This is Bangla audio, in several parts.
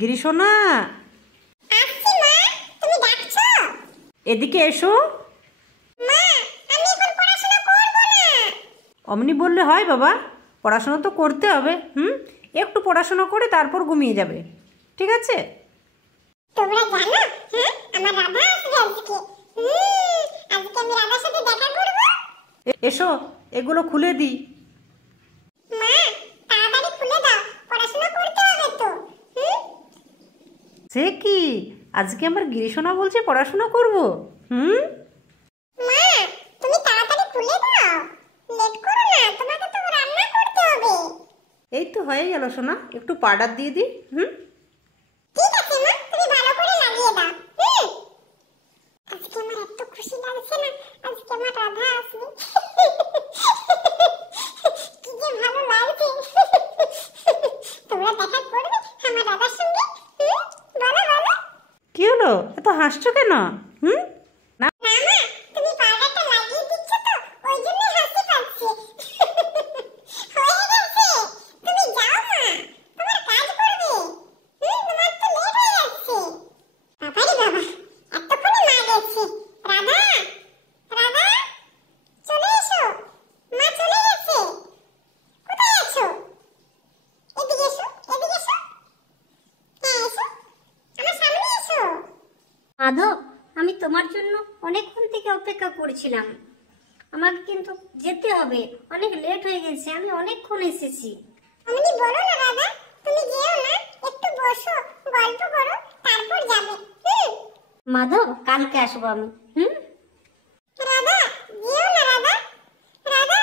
গিরিশোনা, আসছি মা। তুমি ডাকছো? এদিকে এসো। মা, আমি এখন পড়াশোনা করব না। অমনি বললে হয় বাবা? পড়াশোনা তো করতে হবে। একটু পড়াশোনা করে তারপর ঘুমিয়ে যাবে, ঠিক আছে? তোমরা জানো, হ্যাঁ, আমার রাধা আসবে আজকে। আজকে আমি রাধার সাথে দেখা করব। এসো, এগুলো খুলে দিই। মা, তাড়াতাড়ি খুলে দাও, পড়াশোনা করতে হবে তো। সে কি, আজকে আমার গিরিশোনা বলছে পড়াশোনা করব? মা, তুমি তাড়াতাড়ি খুলে দাও, লেট করো না, তোমাকে তো রান্না করতে হবে। এই তো হয়ে গেল সোনা, একটু পাউডার দিয়ে দিই। ঠিক আছে মা, তুমি ভালো করে লাগিয়ে দাও। আজকে আমার এত খুশি লাগছে না, আজকে আমার রাধা আসবে। কি যে ভালো লাগছে। তোমরা দেখা করবে আমার রাধার সঙ্গে? বলো বলো। কি হলো, এত হাসছো কেন? না, না মা, তুমি পাউডারটা লাগিয়ে দিচ্ছ তো, ওই জন্য হাসি পাচ্ছে। হয়ে গেছে, তুমি যাও মা, তোমার কাজ করবে। তোমার তো লেট হয়ে যাচ্ছে। বাবারে বাবা, এতক্ষণে মা গেছে। রাধা, রাধা, চলে এসো। মা চলে গেছে। কোথায় আছো? এদিকে এসো, এদিকে এসো। হ্যাঁ এসো, আমার সামনে এসো। মাধব, আমি তোমার জন্য অনেকক্ষণ থেকে অপেক্ষা করছিলাম। আমাকে কিন্তু যেতে হবে, অনেক লেট হয়ে গেছে, আমি অনেকক্ষণ এসেছি। অমনি বলো না রাধা, তুমি যেও না, একটু বসো, গল্প করো, তারপর যাবে। মাধব, কালকে আসবো আমি। রাধা, যেও না রাধা, রাধা,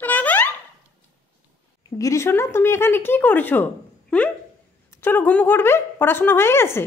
রাধা। গিরিশোনা তুমি এখানে কি করছো? চলো ঘুমো করবে, পড়াশোনা হয়ে গেছে।